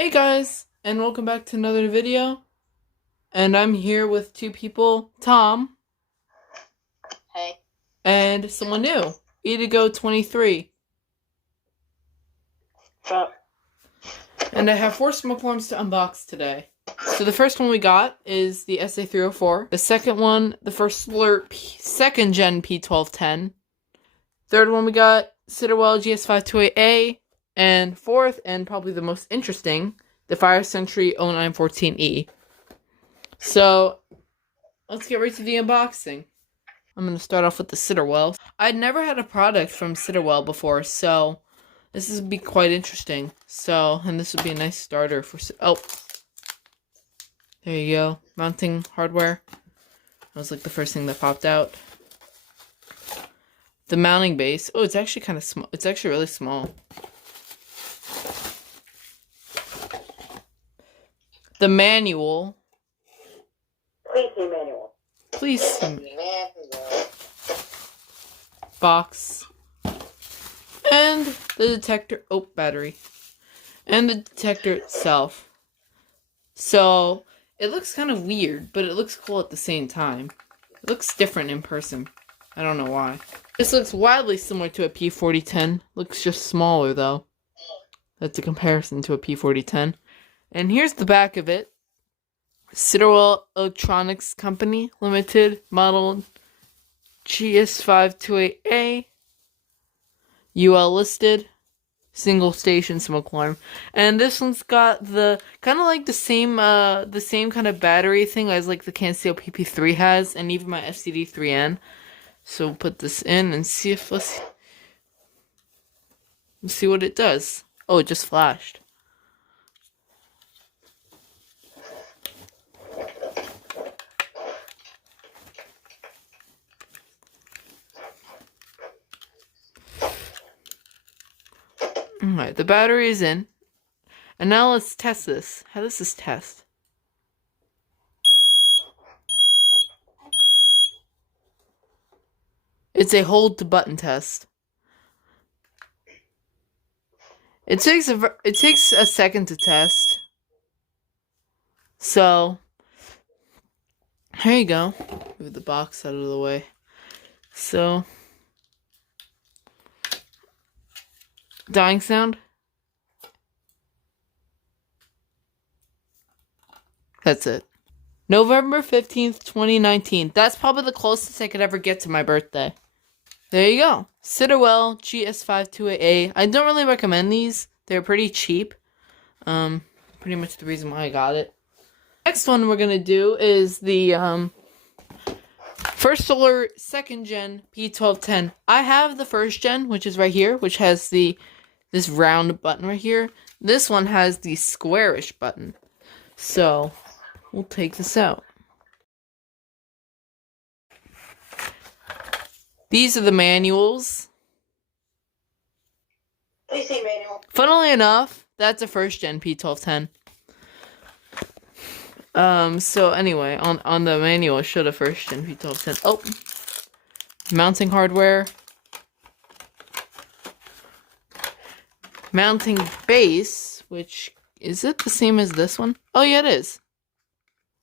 Hey guys, and welcome back to another video. And I'm here with two people, Tom. Hey. And someone new, Edigo23. And I have 4 smoke alarms to unbox today. So the first one we got is the SA304. The second one, the first alert, second gen P1210. Third one we got, Siterwell GS528A. And fourth, and probably the most interesting, the Fyrnetics 0914E. So, let's get right to the unboxing. I'm going to start off with the Siterwell. I'd never had a product from Siterwell before, so this is be quite interesting. So, and this would be a nice starter for... Oh, there you go. Mounting hardware. That was like the first thing that popped out. The mounting base. Oh, it's actually kind of small. It's actually really small. The manual. Please see manual. Please see box. And the detector. Oh, battery. And the detector itself. So, it looks kind of weird, but it looks cool at the same time. It looks different in person. I don't know why. This looks wildly similar to a P4010. Looks just smaller, though. That's a comparison to a P4010. And here's the back of it. Siterwell Electronics Company Limited, model GS528A. UL listed. Single station smoke alarm. And this one's got the kind of like the same kind of battery thing as like the Canseo PP3 has, and even my FCD3N. So we'll put this in and see if let's see what it does. Oh, it just flashed. Alright, the battery is in. And now let's test this. How does this test? It's a hold to button test. It takes a second to test. So, here you go. Move the box out of the way. So, dying sound. That's it. November 15th, 2019. That's probably the closest I could ever get to my birthday. There you go. Siterwell GS528A. I don't really recommend these. They're pretty cheap. Pretty much the reason why I got it. Next one we're gonna do is the first alert second gen P1210. I have the first gen, which is right here, which has this round button right here. This one has the squarish button. So we'll take this out. These are the manuals. Please see manual. Funnily enough, that's a first gen P1210. So anyway, on the manual, it showed a first gen P1210. Oh, mounting hardware, mounting base. Which is it the same as this one? Oh yeah, it is.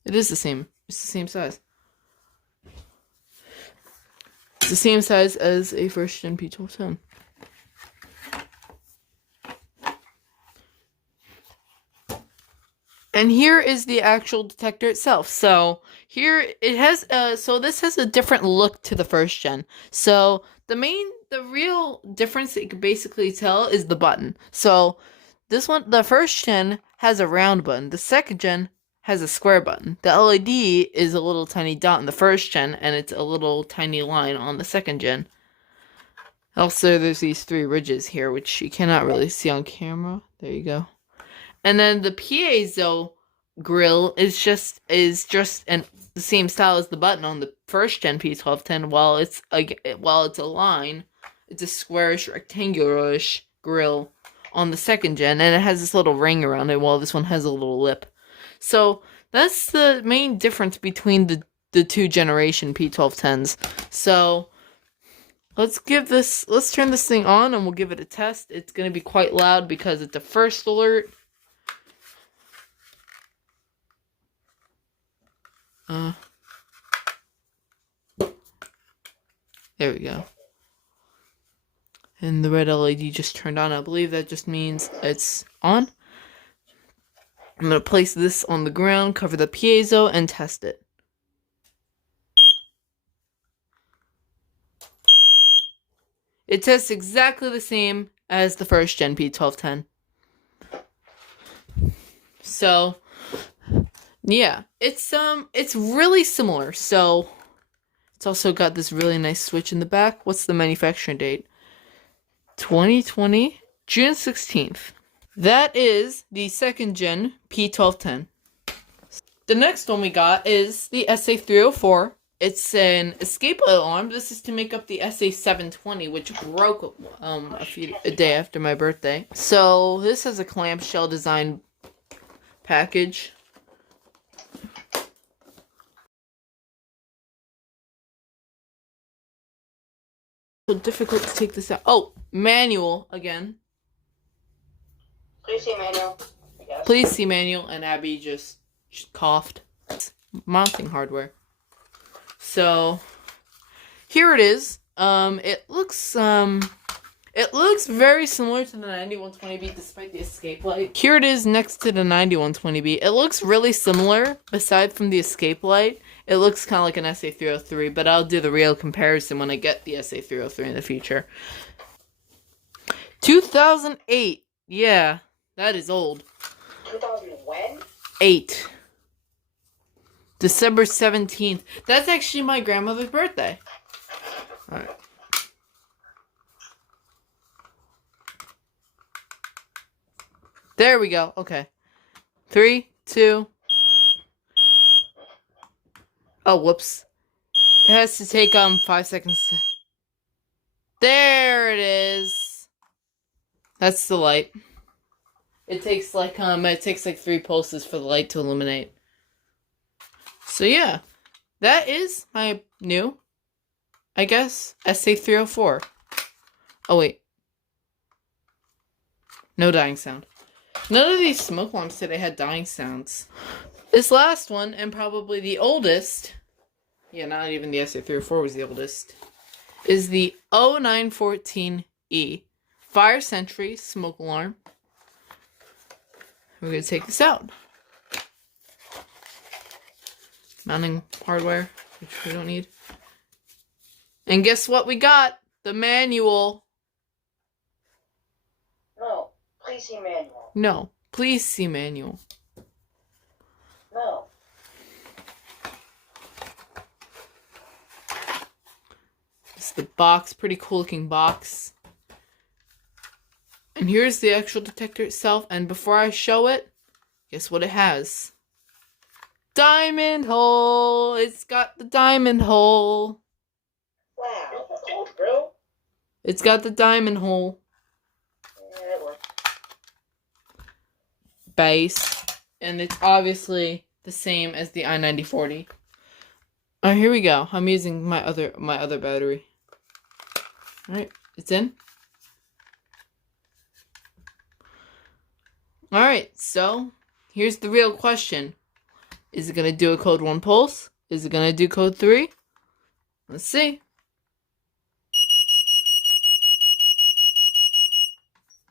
It is the same. It's the same size. It's the same size as a first gen P1210. And here is the actual detector itself. So here it has, so this has a different look to the first gen. So the real difference that you can basically tell is the button. So this one, the first gen has a round button. The second gen has a square button. The LED is a little tiny dot in the first gen, and it's a little tiny line on the second gen. Also, there's these 3 ridges here, which you cannot really see on camera. There you go. And then the piezo grill is just the same style as the button on the first gen P1210. While it's a line, it's a squarish, rectangularish grill on the second gen, and it has this little ring around it, while this one has a little lip. So that's the main difference between the 2 generation P1210s. So let's turn this thing on and we'll give it a test. It's gonna be quite loud because it's a first alert. There we go. And the red LED just turned on. I believe that just means it's on. I'm going to place this on the ground, cover the piezo, and test it. It tests exactly the same as the first gen P1210. So, yeah, it's really similar. So, it's also got this really nice switch in the back. What's the manufacturing date? 2020, June 16th. That is the second gen P1210. The next one we got is the SA304. It's an escape alarm. This is to make up the SA720, which broke a day after my birthday. So this has a clamshell design package. So difficult to take this out. Oh, manual again. Please see manual. Please see manual, and Abby just coughed. Mounting hardware. So here it is. It looks very similar to the 9120B despite the escape light. Here it is next to the 9120B. It looks really similar aside from the escape light. It looks kind of like an SA303, but I'll do the real comparison when I get the SA303 in the future. 2008. Yeah, that is old. 2000 when? 8. December 17th. That's actually my grandmother's birthday. Alright. There we go. Okay. 3, 2. Oh, whoops. It has to take 5 seconds to... There it is. That's the light. It takes like 3 pulses for the light to illuminate. So yeah, that is my new, I guess, SA304. Oh wait. No dying sound. None of these smoke alarms today had dying sounds. This last one, and probably the oldest, yeah, not even the SA304 was the oldest, is the 0914E. Fire Sentry smoke alarm. We're going to take this out. Mounting hardware, which we don't need. And guess what we got? The manual. No, please see manual. No, please see manual. No. It's the box, pretty cool looking box. And here's the actual detector itself. And before I show it, guess what it has? Diamond hole! It's got the diamond hole. Wow. Bro. It's got the diamond hole. Yeah, it works. Base. And it's obviously the same as the i9040. Alright, here we go. I'm using my other battery. Alright, it's in. Alright, so here's the real question. Is it going to do a code 1 pulse? Is it going to do code 3? Let's see.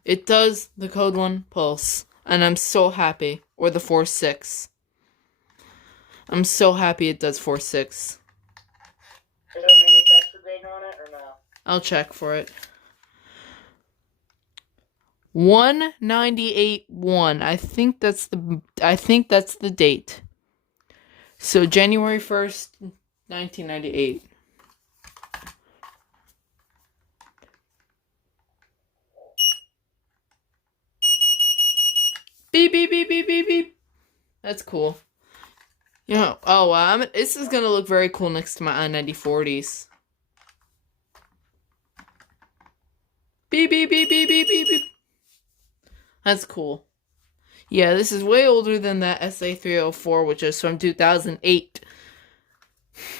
It does the code 1 pulse. And I'm so happy. Or the 4-6. I'm so happy it does 4-6. Is there a manufacturer date on it or no? I'll check for it. 198.1. I think that's the date. So January 1st, 1998. Beep beep beep beep beep beep. That's cool. You know, oh, this is gonna look very cool next to my i9040s. Beep beep beep beep beep beep beep. That's cool. Yeah, this is way older than that SA304, which is from 2008.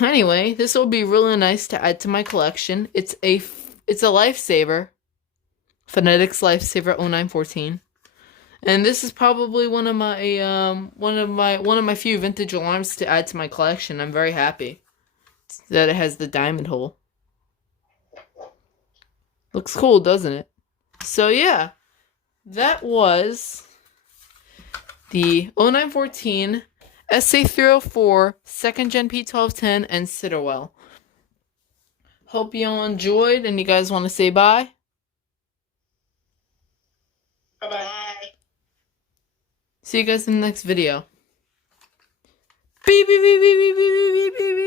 Anyway, this will be really nice to add to my collection. It's a lifesaver. Fyrnetics Lifesaver 0914. And this is probably one of my few vintage alarms to add to my collection. I'm very happy that it has the diamond hole. Looks cool, doesn't it? So yeah, that was the 0914 SA304 2nd Gen P1210 and Siterwell. Hope you all enjoyed, and you guys want to say bye? Bye-bye. See you guys in the next video. Beep, beep, beep, beep, beep, beep, beep, beep, beep.